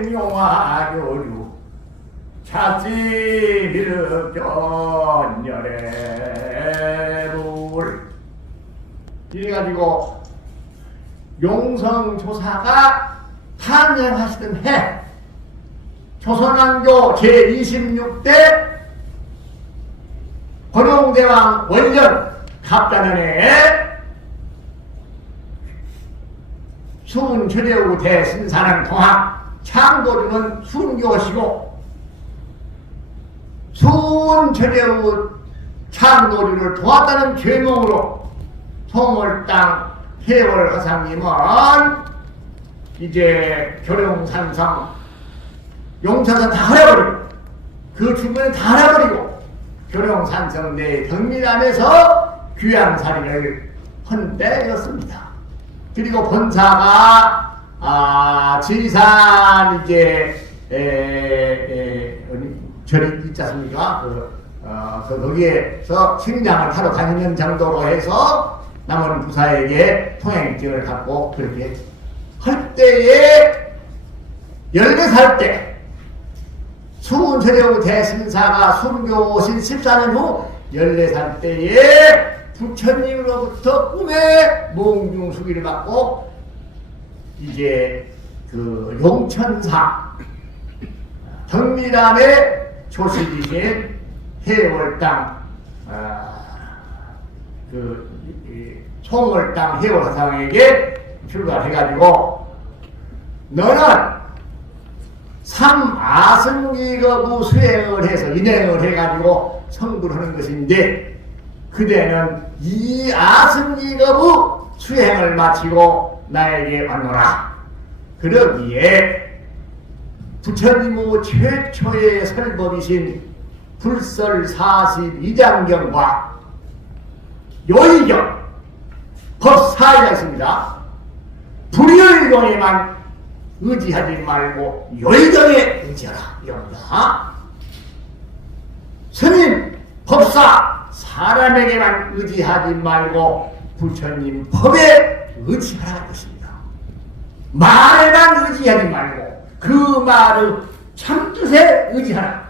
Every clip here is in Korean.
하생용화교류 찾지 비르견 열애불 이래가지고 용성조사가 탄생하시던 해 조선왕조 제26대 권용대왕 원년 갑자년에 최대우 대신사는 통합 창도주는 순교시고 최대우 창도주를 도왔다는 죄명으로 송월당 해월 화상님은 이제 교룡산성 용천산 다 헐어버리고 그 주변에 다 헐어버리고 교룡산성 내 경민함에서 귀양살인을 한 때였습니다. 그리고 본사가 아 지산 이제 절이 있지 않습니까? 그, 어, 그 거기에서 식량을 타러 다니는 정도로 해서 남은 부사에게 통행증을 갖고 그렇게 할 때에 14살 때 수문세례후 대신사가 순교신 14년 후 14살 때에 부처님으로부터 꿈에 몽중수기를 받고 이제 그 용천사 경미람의 조실이신 해월당 아, 그 송월당 해월사상에게 출가해가지고 너는 삼아승기거부 수행을 해서 인행을 해가지고 성불 하는 것인데 그대는 이 아승기거부 수행을 마치고 나에게 왔노라. 그러기에 부처님의 최초의 설법이신 불설 42장경과 요의경 법사이가 있습니다. 불의의경에만 의지하지 말고 요의경에 의지하라. 이겁니다. 스님, 법사, 사람에게만 의지하지 말고 부처님 법에 의지하라는 것입니다. 말에만 의지하지 말고 그 말의 참뜻에 의지하라.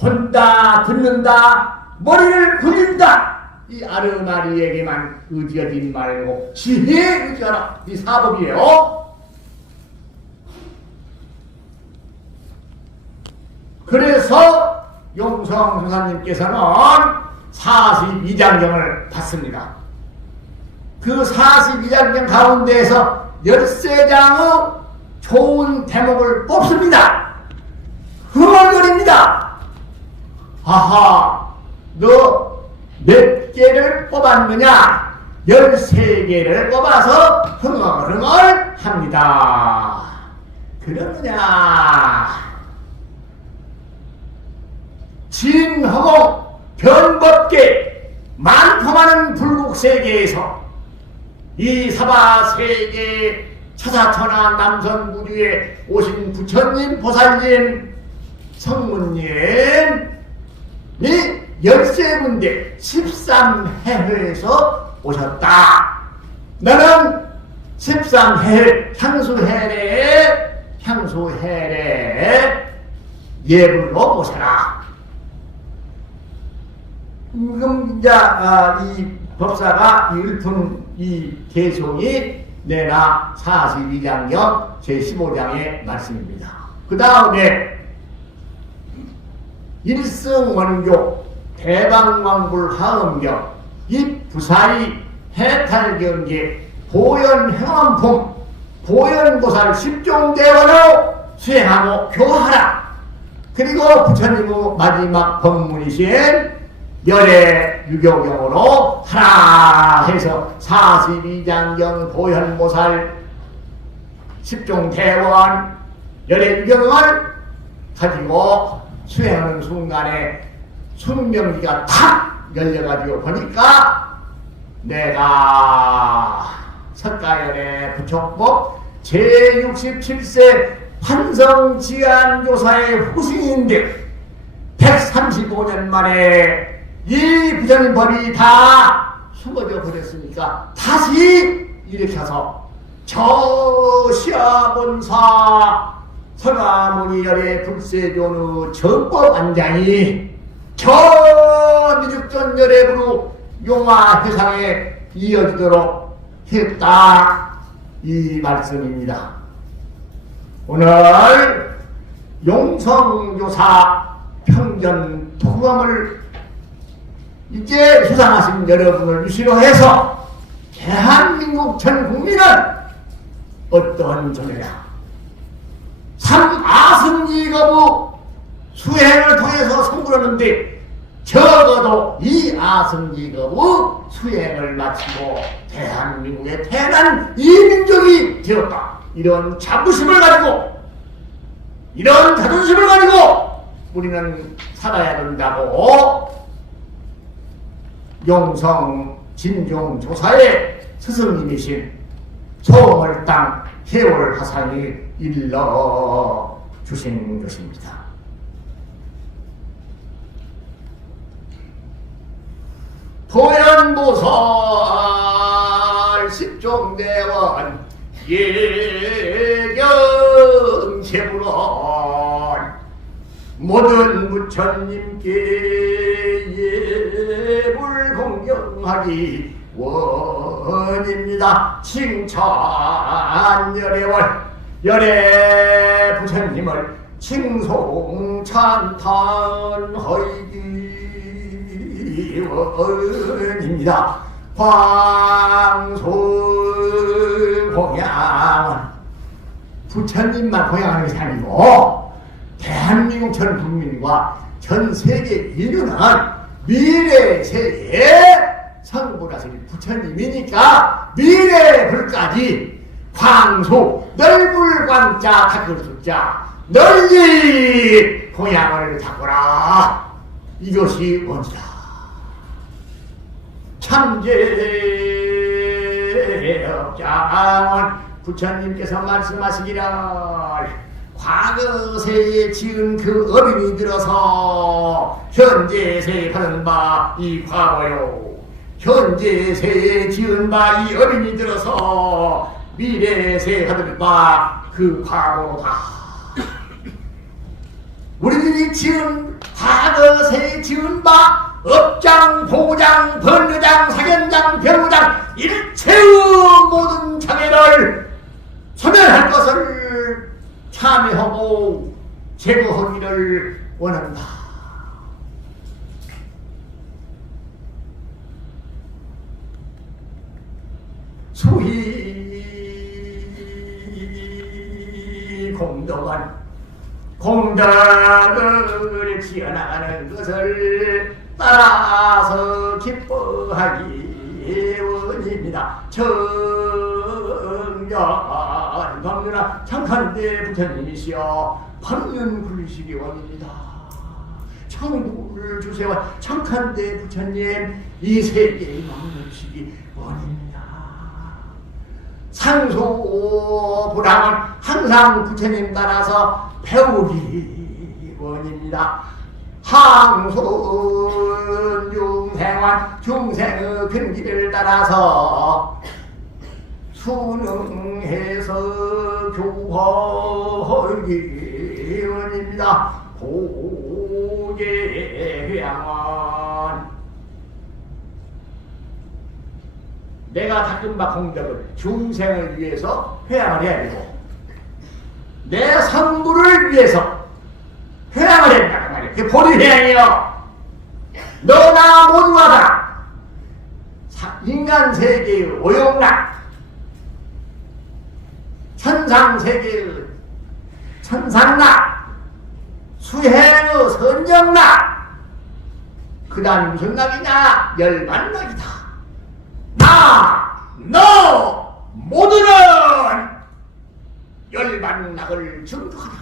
본다, 듣는다, 머리를 굴린다. 이 아르마리에게만 의지하지 말고 지혜에 의지하라. 이 사법이에요. 그래서 용성 조사님께서는 42장경을 받습니다. 그 42장경 가운데에서 13장의 좋은 대목을 뽑습니다. 흥얼거립니다. 하하, 너 몇 개를 뽑았느냐? 13개를 뽑아서 흥얼흥얼 합니다. 그러느냐? 진허공 변법계 많고 많은 불국 세계에서 이 사바 세계 차사천하 남선 무주에 오신 부처님 보살님 성문님 이 열세 군데 13해회에서 오셨다. 나는 13해 향수해례 향수해례 예불로 모셔라. 이제 아, 이 법사가 일품 이 개송이 내나 42장경 제15장의 말씀입니다. 그 다음에 일승원교 대방왕불 하음경 이 부사리 해탈경계 보현행원품 보현보살 십종대원으로 수행하고 교하라. 그리고 부처님의 마지막 법문이신 열의 유교경으로 하나 해서 42장경 보현보살 십종대원 열의 유경을 가지고 수행하는 순간에 순명기가 탁 열려가지고 보니까 내가 석가열의 부촉법 제67세 환성지안조사의 후승인데 135년 만에 이 부처님 법이 다 숨어져 버렸으니까 다시 일으켜서 저 시아본사 서가모니 열의 불세존의 정법 안장이 저 미륵전 열애부로 용화회상에 이어지도록 했다 이 말씀입니다. 오늘 용성교사 평전 토감을 이제 수상하신 여러분을 유시로 해서 대한민국 전 국민은 어떠한 존재냐? 삼아승이거부 수행을 통해서 성불하는데 적어도 이 아승이거부 수행을 마치고 대한민국의 태어난 이민족이 되었다. 이런 자부심을 가지고 이런 자존심을 가지고 우리는 살아야 된다고 용성 진종 조사의 스승님이신 소월당 해월 하상이 일러 주신 것입니다. 도연보살 십종대원 예경세불원 모든 부처님께 공경하기 원입니다. 칭찬 열애월 열애 부처님을 칭송 찬탄하기 원입니다. 광수 공양은 부처님만 공양하는 것이 아니고 대한민국 전 국민과 전 세계 인류는 미래 성불하신 부처님이니까 미래 불까지 광수 넓을 광자 닦을 숫자. 널리 공양을 닦거라. 이것이 원이다. 참제업장은 부처님께서 말씀하시기를 과거 세에 지은 그 어린이 들어서 현재 세에 받은 바이 과거요 현재 세에 지은 바 이 어린이 들어서 미래 세에 받은 바그 과거다 우리들이 지은 과거 세에 지은 바 업장, 보장, 번르장, 사견장, 병장 일체의 모든 장애를 소멸할 것을 참여하고 제거하기를 원한다. 소희 공덕한 공덕을 지어나가는 것을 따라서 기뻐하기 원입니다. 정년 법륜아 창한대 부처님이시여 법륜 굴리시기 원입니다. 천국을 주세요. 창한대 부처님 이 세계에 머무시기 원입니다. 상소 불황은 항상 부처님 따라서 배우기 원입니다. 항손 중생한 중생의 근기를 따라서 수능해서 교화하기 원입니다. 고계회양원 내가 닦은 바 공덕을 중생을 위해서 회양을 해야 되고 내 성부를 위해서 회양을 했다는 말이야. 그게 보리회양이요. 너나 모두가 다 사- 인간 세계의 오용락, 천상 세계의 천상락, 수행의 선정락, 그 다음 무슨 낙이냐? 열반낙이다. 나, 너, 모두는 열반낙을 증득하라.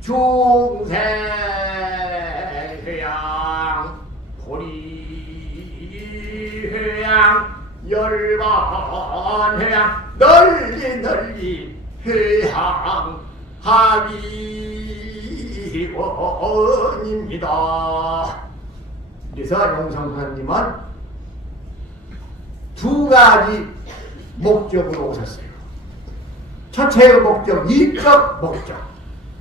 중생회양 보리회양 열반회양 널리 널리 회양하기 원입니다. 그래서 용성사님은 두 가지 목적으로 오셨어요. 첫째의 목적, 이적 목적,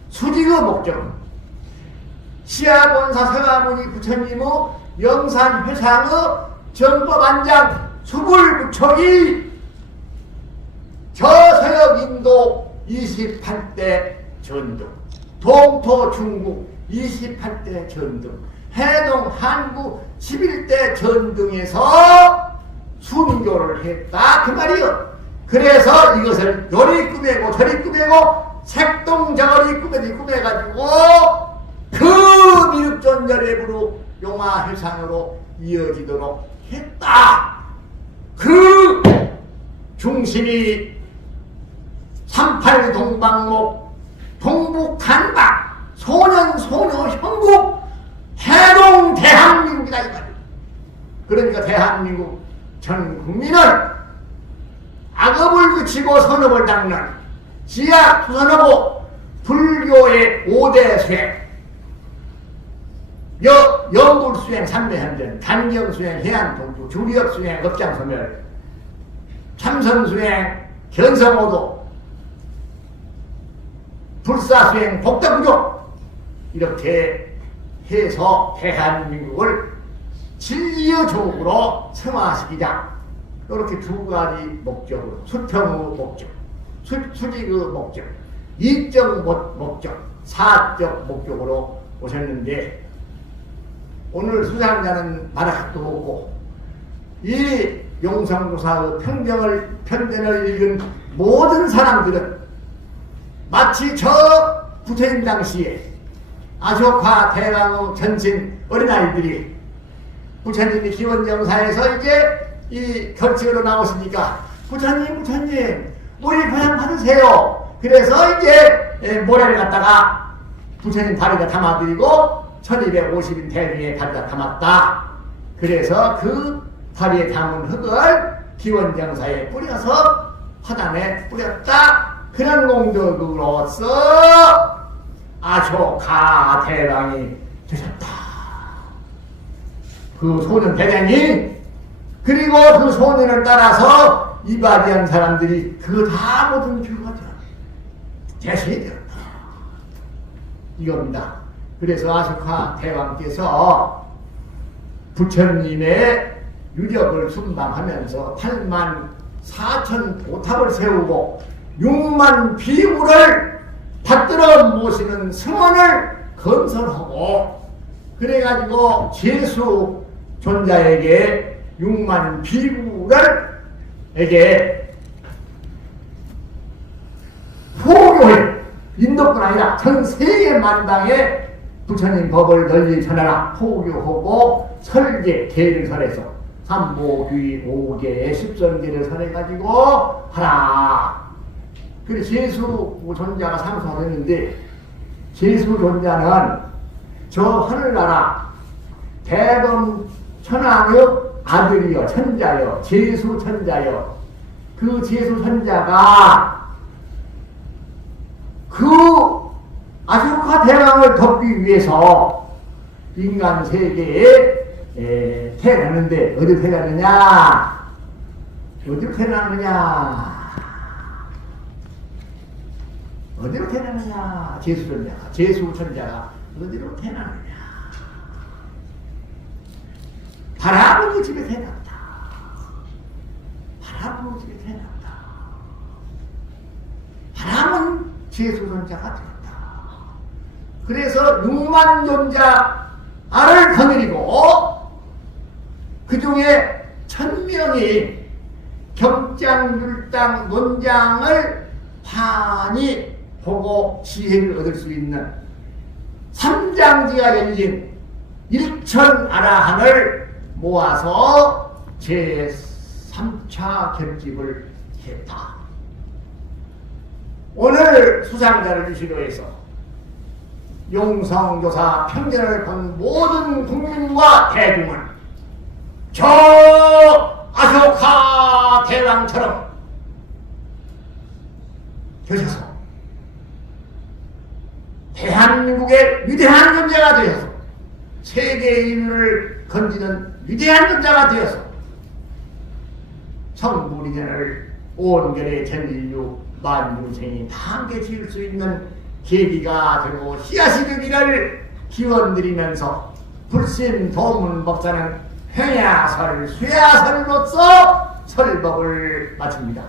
수직의 목적은 시아본사 서가모니 부처님의 영산 회상의 정법안장 수불부처이 저서역 인도 28대 전등, 동토 중국 28대 전등, 해동 한국 11대 전등에서 순교를 했다 그 말이요. 그래서 이것을 요리 꾸매고 저리 꾸매고 색동저리 꾸매지 꾸매가지고 그 미륵전절의부로 용화회상으로 이어지도록 했다. 그 중심이 38 동방목 동북한박 소년 소녀 형국 해동 대한민국이다 이 말이야. 그러니까 대한민국 전 국민은 악업을 그치고 선업을 닦는 지하 투선하고 불교의 5대 수행 여, 영불 수행 삼매현전 단경 수행 해안동주 주리역 수행 업장 소멸 참선 수행 견성오도 불사 수행 복덕구조 이렇게 해서 대한민국을 진리의 조국으로 승화시키자. 이렇게 두 가지 목적으로. 수평의 목적 수, 수직의 목적 이적 목- 목적 사적 목적으로 오셨는데 오늘 수상자는 마라도 없고 이 용성조사의 평경을 편견을 읽은 모든 사람들은 마치 저 부처님 당시에 아쇼카 대왕의 전신 어린아이들이 부처님이 기원정사에서 이제 이 결칙으로 나오시니까 부처님 부처님 우리 그냥 받으세요. 그래서 이제 에, 모래를 갖다가 부처님 발에다 담아드리고 1250인 대중에 발에다 담았다. 그래서 그 다리에 담은 흙을 기원정사에 뿌려서 화단에 뿌렸다. 그런 공덕으로서 아쇼카 대왕이 되셨다 그 소년 대장이 그리고 그 소년을 따라서 이바지한 사람들이 그다 모든 교가죠 대신이 되었다. 이겁니다. 그래서 아쇼카 대왕께서 부처님의 유력을 순방하면서 8만 4천 보탑을 세우고 6만 비구를 받들어 모시는 승원을 건설하고 그래가지고 제수 존자에게 6만 비구를 에게 포교해. 인도뿐 아니라 전 세계 만당에 부처님 법을 널리 전하라. 포교하고 설계 계를 설해서 삼보규의 오계의 십선계를 설해가지고 하라. 그래 제수 존자가 상소했는데 제수 존자는 저 하늘나라 대범 천왕의 아들이여 천자여 제수 천자여 그 제수 천자가 그 아쇼카 대왕을 덮기 위해서 인간 세계에 에, 태어났는데 어디 태어났느냐? 어디로 태어났느냐? 어디로 태어났느냐? 제수 천자가. 제수 천자가 어디로 태어났느냐 할아버지 집에 태어났다 할아버지 집에 태어났다 하나는 제수선자가 되었다. 그래서 6만 존자를 거느리고 그 중에 천명이 경장율당 논장을 환히 보고 지혜를 얻을 수 있는 삼장지가 열린 일천 아라한을 모아서 제3차 결집을 했다. 오늘 수상자를 주시로 해서 용성조사 편견을 본 모든 국민과 대중은 저 아쇼카 대왕처럼 되셔서 대한민국의 위대한 존재가 되어서 세계의 인을 건지는 위대한 존재가 되어서 성불이전을 온결의 전 인류 만중생이 다 함께 지을 수 있는 계기가 되고 씨앗이 되기를 기원드리면서 불신 도문 법사는 행야설, 쇠야설로서 설법을 마칩니다.